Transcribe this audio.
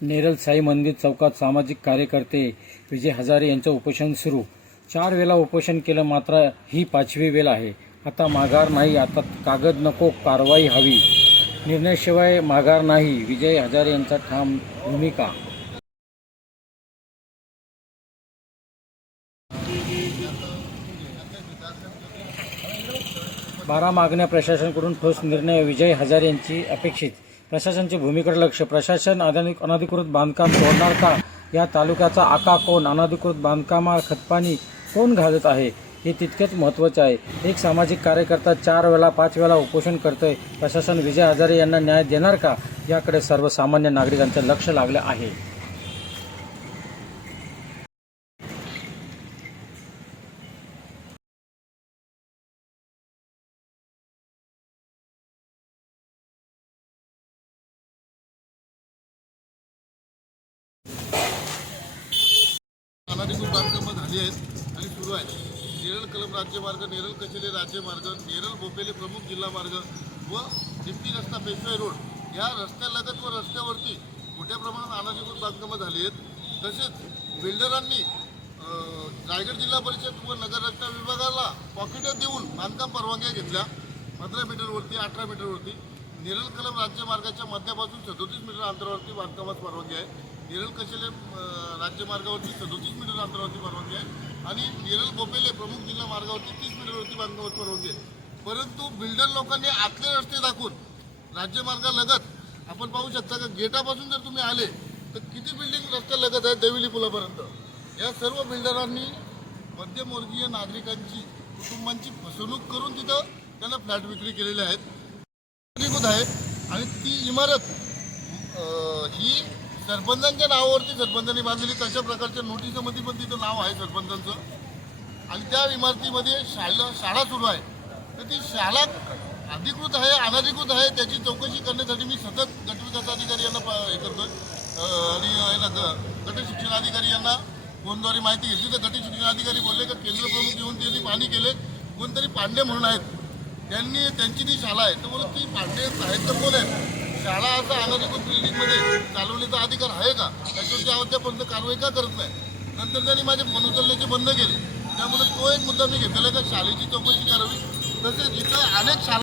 नेरल साई मंदिर चौकात सामाजिक कार्यकर्ते विजय हजारे यांचं उपोषण सुरू। 4 वेळा उपोषण केलं, मात्र ही 5वी वेळ आहे। आता माघार नाही, आता कागद नको, कारवाई हवी। निर्णयाशिवाय माघार नाही, विजय हजारे यांचा ठाम भूमिका। बारा मागण्या, प्रशासनाकडून ठोस निर्णय, विजय हजारे यांची अपेक्षित। प्रशासनाची भूमिकेकडे लक्ष। प्रशासन अनधिकृत बांधकाम तोडणार का? या तालुक्याचा आका कोण? अनधिकृत बांधकामावर खतपाणी कोण घालत आहे हे तितकेच महत्त्वाचे आहे। एक सामाजिक कार्यकर्ता 4 वेळा 5 वेळा उपोषण करतोय। प्रशासन विजय हजारे यांना न्याय देणार का? याकडे सर्वसामान्य नागरिकांचे लक्ष लागले आहे। अनधिकृत बांधकामं झाली आहेत आणि सुरू आहेत। नेरळ कलम राज्यमार्ग, नेरळ कचेले राज्यमार्ग, नेरळ बोपेले प्रमुख जिल्हा मार्ग व दिंपी रस्ता पेशवाई रोड या रस्त्यालगत व रस्त्यावरती मोठ्या प्रमाणात अनधिकृत बांधकामं झाली आहेत। तसेच बिल्डरांनी रायगड जिल्हा परिषद व नगर रस्ता विभागाला पॉकेट देऊन बांधकाम परवानग्या घेतल्या। 15 मीटरवरती, 18 मीटरवरती। नेरळ कलम राज्यमार्गाच्या मध्यापासून 37 मीटर अंतरावरती बांधकामास परवानगी आहे। नेरळ कचेले राज्यमार्गावरती 37 मीटर अंतरावरती परवानगी आहे आणि नेरळ बोपेले प्रमुख जिल्हा मार्गावरती 30 मीटरवरती बांधकामास परवानगी आहे। परंतु बिल्डर लोकांनी आतले रस्ते दाखवून राज्यमार्गालगत आपण पाहू शकता की गेटापासून जर तुम्ही आले तर किती बिल्डिंग रस्त्यालगत आहेत देविली पुलापर्यंत। या सर्व बिल्डरांनी मध्यमवर्गीय नागरिकांची, कुटुंबांची फसवणूक करून तिथं त्यांना फ्लॅट विक्री केलेले आहेत आहे आणि ती इमारत ही सरपंचांच्या नावावरती सरपंचांनी बांधलेली। तशा प्रकारच्या नोटिसामध्ये पण तिथं नाव आहे सरपंचांचं आणि त्या इमारतीमध्ये शाळा सुरू आहे। तर ती शाळा अधिकृत आहे अनधिकृत आहे त्याची चौकशी करण्यासाठी मी सतत गटविकास अधिकारी यांना हे करतोय आणि गट शिक्षण अधिकारी यांना फोनद्वारे माहिती घेतली। तर गट शिक्षण अधिकारी बोलले की केंद्र प्रमुख येऊन त्यांनी पाहणी केले। कोणतरी पांडे म्हणून आहेत, त्यांची ती शाळा आहे। तर बोलत ती पांडे आहेत तर कोण आहे? शाळा असा अनधिकृत बिल्डिंगमध्ये चालवण्याचा अधिकार आहे का? त्याच्यावरती अद्यापर्यंत कारवाई का करत नाही? नंतर त्यांनी माझे फोन उचलण्याचे बंद केले। त्यामुळे तो एक मुद्दा मी घेतलेला आहे का शाळेची चौकशी करावी। तसेच इथं अनेक शाळा